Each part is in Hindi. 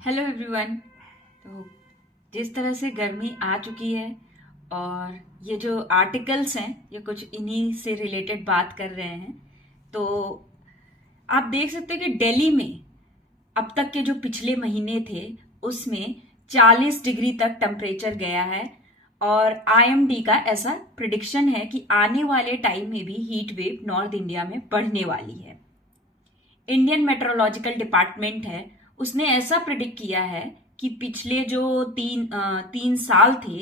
Hello everyone. तो जिस तरह से गर्मी आ चुकी है और ये जो आर्टिकल्स हैं ये कुछ इन्हीं से रिलेटेड बात कर रहे हैं। तो आप देख सकते हैं कि दिल्ली में अब तक के जो पिछले महीने थे उसमें 40 डिग्री तक टेम्परेचर गया है और आईएमडी का ऐसा प्रिडिक्शन है कि आने वाले टाइम में भी हीट वेव नॉर्थ इंडिया में बढ़ने वाली है। इंडियन मेट्रोलॉजिकल डिपार्टमेंट है उसने ऐसा प्रिडिक्ट किया है कि पिछले जो तीन साल थे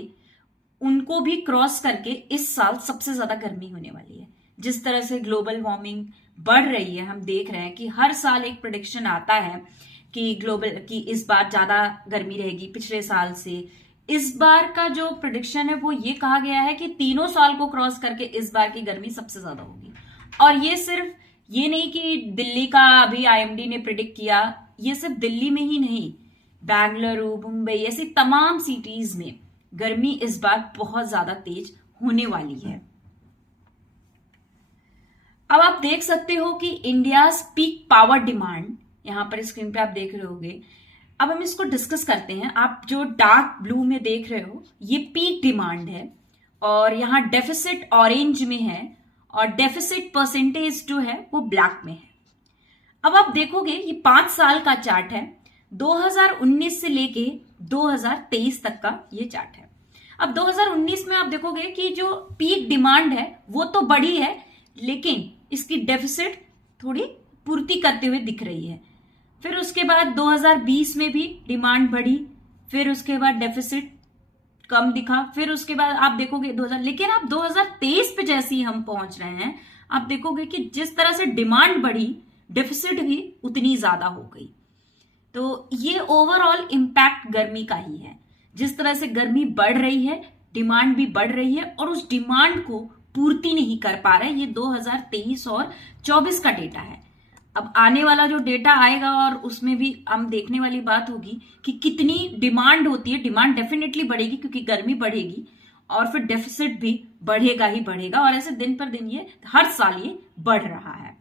उनको भी क्रॉस करके इस साल सबसे ज्यादा गर्मी होने वाली है। जिस तरह से ग्लोबल वार्मिंग बढ़ रही है हम देख रहे हैं कि हर साल एक प्रिडिक्शन आता है कि इस बार ज्यादा गर्मी रहेगी पिछले साल से। इस बार का जो प्रिडिक्शन है वो ये कहा गया है कि तीनों साल को क्रॉस करके इस बार की गर्मी सबसे ज्यादा होगी। और ये सिर्फ ये नहीं कि दिल्ली का अभी आईएमडी ने प्रिडिक्ट किया, ये सिर्फ दिल्ली में ही नहीं, बेंगलुरु, मुंबई ऐसी तमाम सिटीज में गर्मी इस बार बहुत ज्यादा तेज होने वाली है। अब आप देख सकते हो कि इंडिया पीक पावर डिमांड यहां पर स्क्रीन पे आप देख रहे होगे। अब हम इसको डिस्कस करते हैं। आप जो डार्क ब्लू में देख रहे हो ये पीक डिमांड है और यहाँ डेफिसिट ऑरेंज में है और डेफिसिट परसेंटेज जो है वो ब्लैक में है। अब आप देखोगे ये 5 साल का चार्ट है, 2019 से लेके 2023 तक का ये चार्ट है। अब 2019 में आप देखोगे कि जो पीक डिमांड है वो तो बढ़ी है लेकिन इसकी डेफिसिट थोड़ी पूर्ति करते हुए दिख रही है। फिर उसके बाद 2020 में भी डिमांड बढ़ी, फिर उसके बाद डेफिसिट कम दिखा, फिर उसके बाद आप देखोगे 2000, लेकिन आप 2023 पे जैसे ही हम पहुंच रहे हैं आप देखोगे कि जिस तरह से डिमांड बढ़ी डेफिसिट भी उतनी ज्यादा हो गई। तो ये ओवरऑल इंपैक्ट गर्मी का ही है। जिस तरह से गर्मी बढ़ रही है डिमांड भी बढ़ रही है और उस डिमांड को पूर्ति नहीं कर पा रहे। ये 2023 और 24 का डेटा है। अब आने वाला जो डेटा आएगा और उसमें भी हम देखने वाली बात होगी कि कितनी डिमांड होती है। डिमांड डेफिनेटली बढ़ेगी क्योंकि गर्मी बढ़ेगी और फिर डेफिसिट भी बढ़ेगा ही बढ़ेगा और ऐसे दिन पर दिन ये हर साल ये बढ़ रहा है।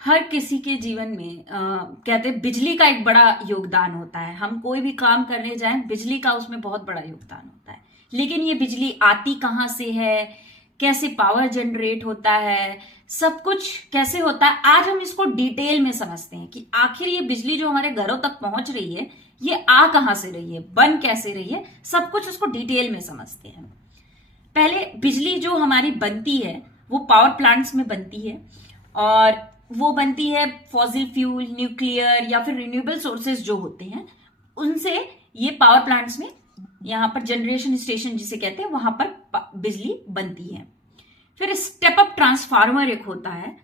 हर किसी के जीवन में कहते हैं बिजली का एक बड़ा योगदान होता है। हम कोई भी काम करने जाएं बिजली का उसमें बहुत बड़ा योगदान होता है। लेकिन ये बिजली आती कहाँ से है, कैसे पावर जनरेट होता है, सब कुछ कैसे होता है, आज हम इसको डिटेल में समझते हैं कि आखिर ये बिजली जो हमारे घरों तक पहुंच रही है ये आ कहां से रही है, बन कैसे रही है, सब कुछ उसको डिटेल में समझते हैं। पहले बिजली जो हमारी बनती है वो पावर प्लांट्स में बनती है और वो बनती है फॉसिल फ्यूल, न्यूक्लियर या फिर रिन्यूएबल सोर्सेज जो होते हैं उनसे। ये पावर प्लांट्स में यहाँ पर जनरेशन स्टेशन जिसे कहते हैं वहां पर बिजली बनती है। फिर स्टेप अप ट्रांसफार्मर एक होता है।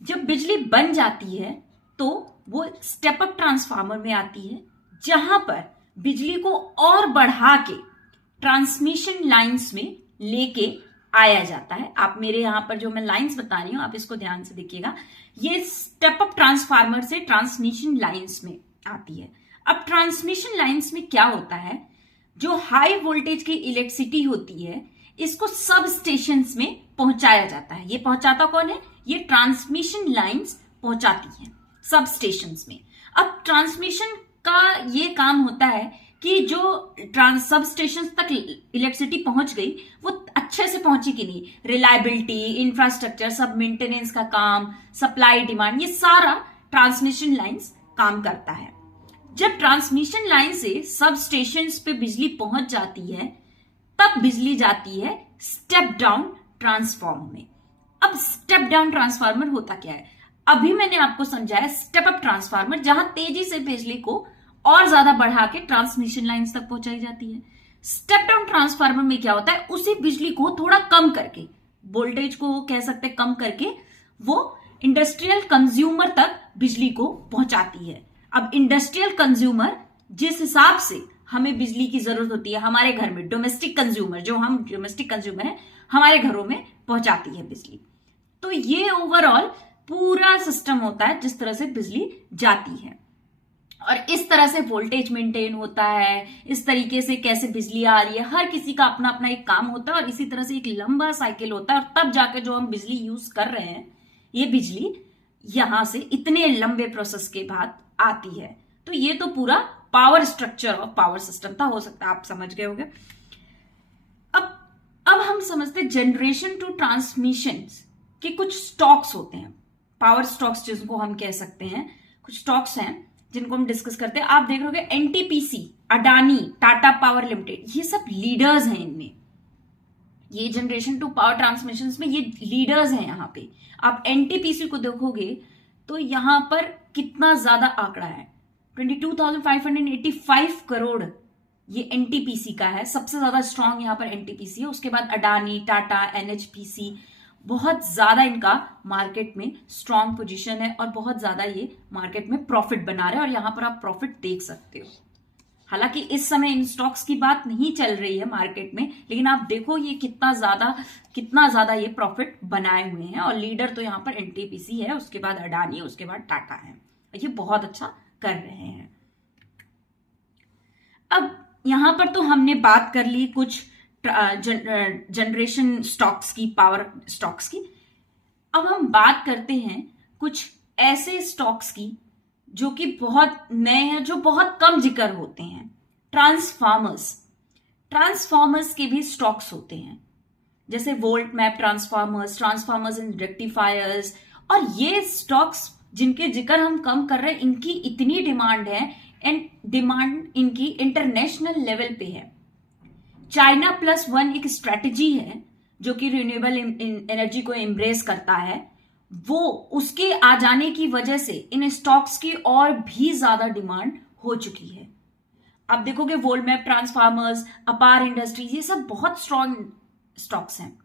जब बिजली बन जाती है तो वो स्टेप अप ट्रांसफार्मर में आती है जहां पर बिजली को और बढ़ा के ट्रांसमिशन लाइंस में लेके आया जाता है। आप मेरे यहां पर जो मैं लाइंस बता रही हूं आप इसको ध्यान से देखिएगा। ये स्टेप अप ट्रांसफार्मर से ट्रांसमिशन लाइंस में आती है। अब ट्रांसमिशन लाइंस में क्या होता है, जो हाई वोल्टेज की इलेक्ट्रिसिटी होती है इसको सब स्टेशन में पहुंचाया जाता है। ये पहुंचाता कौन है, ये ट्रांसमिशन लाइंस पहुंचाती है सब स्टेशन में। अब ट्रांसमिशन का ये काम होता है कि जो सब स्टेशन तक इलेक्ट्रिसिटी पहुंच गई वो अच्छे से पहुंची कि नहीं, रिलायबिलिटी, इंफ्रास्ट्रक्चर, सब मेंटेनेंस का काम, सप्लाई डिमांड, ये सारा ट्रांसमिशन लाइंस काम करता है। जब ट्रांसमिशन लाइन से सब स्टेशन पे बिजली पहुंच जाती है तब बिजली जाती है स्टेप डाउन ट्रांसफॉर्मर में। अब स्टेप डाउन ट्रांसफार्मर होता क्या है, अभी मैंने आपको समझाया। स्टेप अप ट्रांसफार्मर जहां तेजी से बिजली को और ज्यादा बढ़ा के ट्रांसमिशन लाइंस तक पहुंचाई जाती है। स्टेप डाउन ट्रांसफार्मर में क्या होता है, उसी बिजली को थोड़ा कम करके, वोल्टेज को कह सकते हैं कम करके, वो इंडस्ट्रियल कंज्यूमर तक बिजली को पहुंचाती है। अब इंडस्ट्रियल कंज्यूमर जिस हिसाब से हमें बिजली की जरूरत होती है हमारे घर में, डोमेस्टिक कंज्यूमर जो हम डोमेस्टिक कंज्यूमर है हमारे घरों में पहुंचाती है बिजली। तो ये ओवरऑल पूरा सिस्टम होता है जिस तरह से बिजली जाती है और इस तरह से वोल्टेज मेंटेन होता है। इस तरीके से कैसे बिजली आ रही है, हर किसी का अपना अपना एक काम होता है और इसी तरह से एक लंबा साइकिल होता है और तब जाकर जो हम बिजली यूज कर रहे हैं ये बिजली यहां से इतने लंबे प्रोसेस के बाद आती है। तो ये तो पूरा power structure of power system था, हो सकता है आप समझ गए होंगे। अब हम समझते जनरेशन टू ट्रांसमिशन के कुछ स्टॉक्स होते हैं, पावर स्टॉक्स जिनको हम कह सकते हैं, कुछ स्टॉक्स हैं जिनको हम डिस्कस करते हैं। आप देख रहे हो NTPC, Adani, Tata power limited, ये सब लीडर्स हैं इनमें, ये जनरेशन टू पावर ट्रांसमिशन में ये लीडर्स हैं। यहाँ पे आप एनटीपीसी को देखोगे तो यहां पर कितना ज्यादा आंकड़ा है, 22,585 करोड़ ये एनटीपीसी का है। सबसे ज्यादा स्ट्रांग यहां पर एनटीपीसी है, उसके बाद अडानी, टाटा, एनएचपीसी, बहुत ज्यादा इनका मार्केट में स्ट्रांग पोजीशन है और बहुत ज्यादा ये मार्केट में प्रॉफिट बना रहे हैं और यहां पर आप प्रॉफिट देख सकते हो। हालांकि इस समय इन स्टॉक्स की बात नहीं चल रही है मार्केट में, लेकिन आप देखो ये कितना ज्यादा ये प्रॉफिट बनाए हुए हैं। और लीडर तो यहाँ पर एनटीपीसी है, उसके बाद अडानी, उसके बाद टाटा है, ये बहुत अच्छा कर रहे हैं। अब यहां पर तो हमने बात कर ली कुछ जनरेशन स्टॉक्स की, पावर स्टॉक्स की। अब हम बात करते हैं कुछ ऐसे स्टॉक्स की जो कि बहुत नए हैं, जो बहुत कम जिक्र होते हैं। ट्रांसफार्मर्स के भी स्टॉक्स होते हैं, जैसे volt map transformers and rectifiers. और ये स्टॉक्स जिनके जिक्र हम कम कर रहे हैं, इनकी इतनी डिमांड है एंड डिमांड इनकी इंटरनेशनल लेवल पे है। चाइना प्लस वन एक स्ट्रेटजी है जो कि रिन्यूएबल एनर्जी को एम्ब्रेस करता है, वो उसके आ जाने की वजह से इन स्टॉक्स की और भी ज्यादा डिमांड हो चुकी है। आप देखोगे वोल्टमैप ट्रांसफार्मर्स, अपार इंडस्ट्रीज, ये सब बहुत स्ट्रॉन्ग स्टॉक्स हैं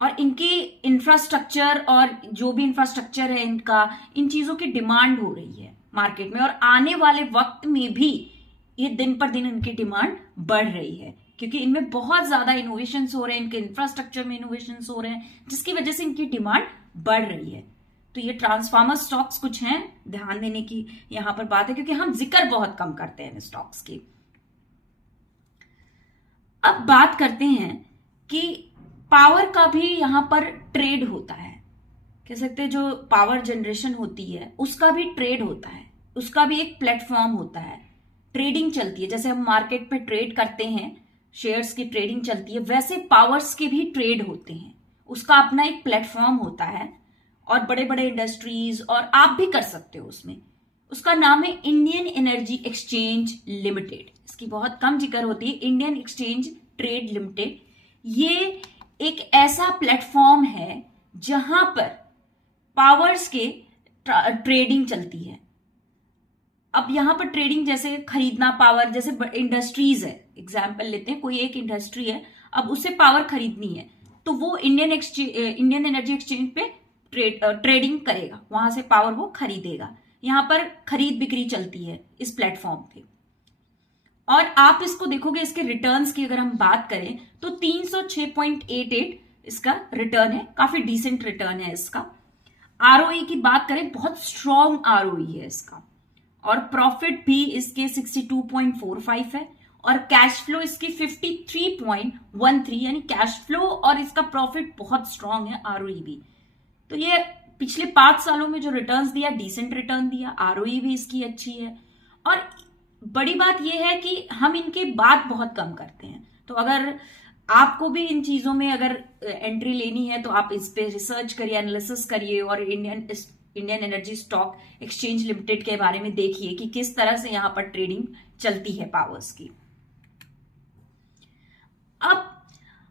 और इनकी इंफ्रास्ट्रक्चर और जो भी इंफ्रास्ट्रक्चर है इनका, इन चीजों की डिमांड हो रही है मार्केट में। और आने वाले वक्त में भी ये दिन पर दिन इनकी डिमांड बढ़ रही है, क्योंकि इनमें बहुत ज्यादा इनोवेशंस हो रहे हैं, इनके इंफ्रास्ट्रक्चर में इनोवेशंस हो रहे हैं, जिसकी वजह से इनकी डिमांड बढ़ रही है। तो ये ट्रांसफार्मर स्टॉक्स कुछ हैं ध्यान देने की यहां पर बात है, क्योंकि हम जिक्र बहुत कम करते हैं इन स्टॉक्स की। अब बात करते हैं कि पावर का भी यहां पर ट्रेड होता है, कह सकते हैं जो पावर जनरेशन होती है उसका भी ट्रेड होता है, उसका भी एक प्लेटफॉर्म होता है, ट्रेडिंग चलती है। जैसे हम मार्केट पे ट्रेड करते हैं, शेयर्स की ट्रेडिंग चलती है, वैसे पावर्स के भी ट्रेड होते हैं, उसका अपना एक प्लेटफॉर्म होता है और बड़े बड़े इंडस्ट्रीज, और आप भी कर सकते हो उसमें। उसका नाम है इंडियन एनर्जी एक्सचेंज लिमिटेड, इसकी बहुत कम जिक्र होती है, इंडियन एक्सचेंज ट्रेड लिमिटेड। ये एक ऐसा प्लेटफॉर्म है जहां पर पावर्स के ट्रेडिंग चलती है। अब यहां पर ट्रेडिंग जैसे खरीदना पावर, जैसे इंडस्ट्रीज है, एग्जाम्पल लेते हैं, कोई एक इंडस्ट्री है, अब उसे पावर खरीदनी है तो वो इंडियन एनर्जी एक्सचेंज पे ट्रेडिंग करेगा, वहां से पावर वो खरीदेगा। यहां पर खरीद बिक्री चलती है इस प्लेटफॉर्म पे। और आप इसको देखोगे, इसके रिटर्न्स की अगर हम बात करें तो 306.88 इसका रिटर्न है, काफी डिसेंट रिटर्न है इसका। आरओई की बात करें, बहुत स्ट्रॉन्ग आरओई है इसका, और प्रॉफिट भी इसके 62.45 है, और कैश फ्लो इसकी 53.13, यानी कैश फ्लो और इसका प्रॉफिट बहुत स्ट्रांग है, आरओई भी। तो ये पिछले 5 सालों में जो रिटर्न्स दिया, डिसेंट रिटर्न दिया, आरओई भी इसकी अच्छी है। और बड़ी बात यह है कि हम इनके बात बहुत कम करते हैं, तो अगर आपको भी इन चीजों में अगर एंट्री लेनी है तो आप इस पे रिसर्च करिए, एनालिसिस करिए और Indian energy stock exchange limited के बारे में देखिए कि किस तरह से यहां पर ट्रेडिंग चलती है पावर्स की। अब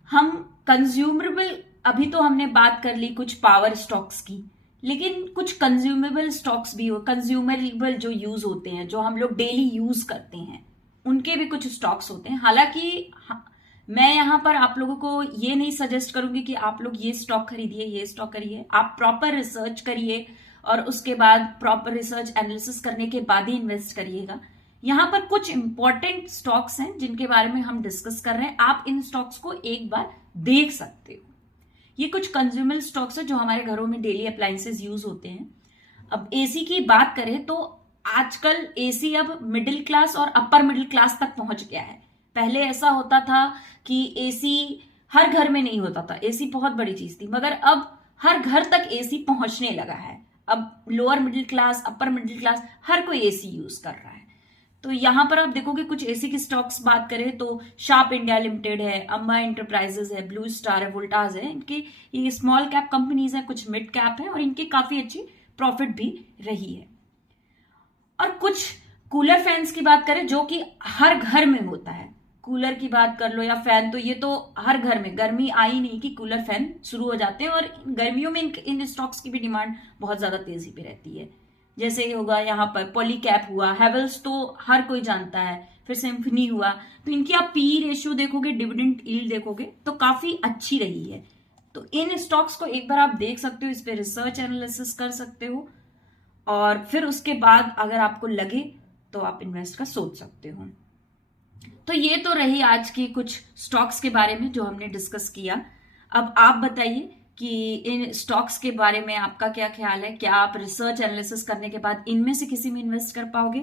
हम कंज्यूमेबल, अभी तो हमने बात कर ली कुछ पावर स्टॉक्स की, लेकिन कुछ कंज्यूमेबल स्टॉक्स भी हो, कंज्यूमेबल जो यूज होते हैं, जो हम लोग डेली यूज करते हैं, उनके भी कुछ स्टॉक्स होते हैं। हालांकि मैं यहां पर आप लोगों को ये नहीं सजेस्ट करूंगी कि आप लोग ये स्टॉक खरीदिए, ये स्टॉक करिए। आप प्रॉपर रिसर्च करिए और उसके बाद प्रॉपर रिसर्च एनालिसिस करने के बाद ही इन्वेस्ट करिएगा। यहां पर कुछ इंपॉर्टेंट स्टॉक्स हैं जिनके बारे में हम डिस्कस कर रहे हैं, आप इन स्टॉक्स को एक बार देख सकते हो। ये कुछ कंज्यूमर स्टॉक्स है जो हमारे घरों में डेली अप्लायंसेस यूज होते हैं। अब एसी की बात करें तो आजकल एसी अब मिडिल क्लास और अपर मिडिल क्लास तक पहुंच गया है। पहले ऐसा होता था कि एसी हर घर में नहीं होता था, एसी बहुत बड़ी चीज थी, मगर अब हर घर तक एसी पहुंचने लगा है। अब lower middle class, upper middle class, हर कोई एसी यूज कर रहा है। तो यहां पर आप देखोगे कुछ एसी की स्टॉक्स बात करें तो शार्प इंडिया लिमिटेड है, अम्मा इंटरप्राइजेज है, ब्लू स्टार है, वोल्टास है। इनकी ये स्मॉल कैप कंपनीज है, कुछ मिड कैप है और इनकी काफी अच्छी प्रॉफिट भी रही है। और कुछ कूलर फैंस की बात करें जो कि हर घर में होता है, कूलर की बात कर लो या फैन, तो ये तो हर घर में, गर्मी आई नहीं कि कूलर फैन शुरू हो जाते हैं। और गर्मियों में इन स्टॉक्स की भी डिमांड बहुत ज्यादा तेजी पे रहती है। जैसे ही होगा यहाँ पर पॉलीकैब हुआ, हेवल्स तो हर कोई जानता है, फिर सिम्फनी हुआ। तो इनकी आप पी रेशियो देखोगे, डिविडेंड यील्ड देखोगे तो काफी अच्छी रही है। तो इन स्टॉक्स को एक बार आप देख सकते हो, इस पे रिसर्च एनालिसिस कर सकते हो और फिर उसके बाद अगर आपको लगे तो आप इन्वेस्ट का सोच सकते हो। तो ये तो रही आज की कुछ स्टॉक्स के बारे में जो हमने डिस्कस किया। अब आप बताइए कि इन स्टॉक्स के बारे में आपका क्या ख्याल है? क्या आप रिसर्च एनालिसिस करने के बाद इनमें से किसी में इन्वेस्ट कर पाओगे?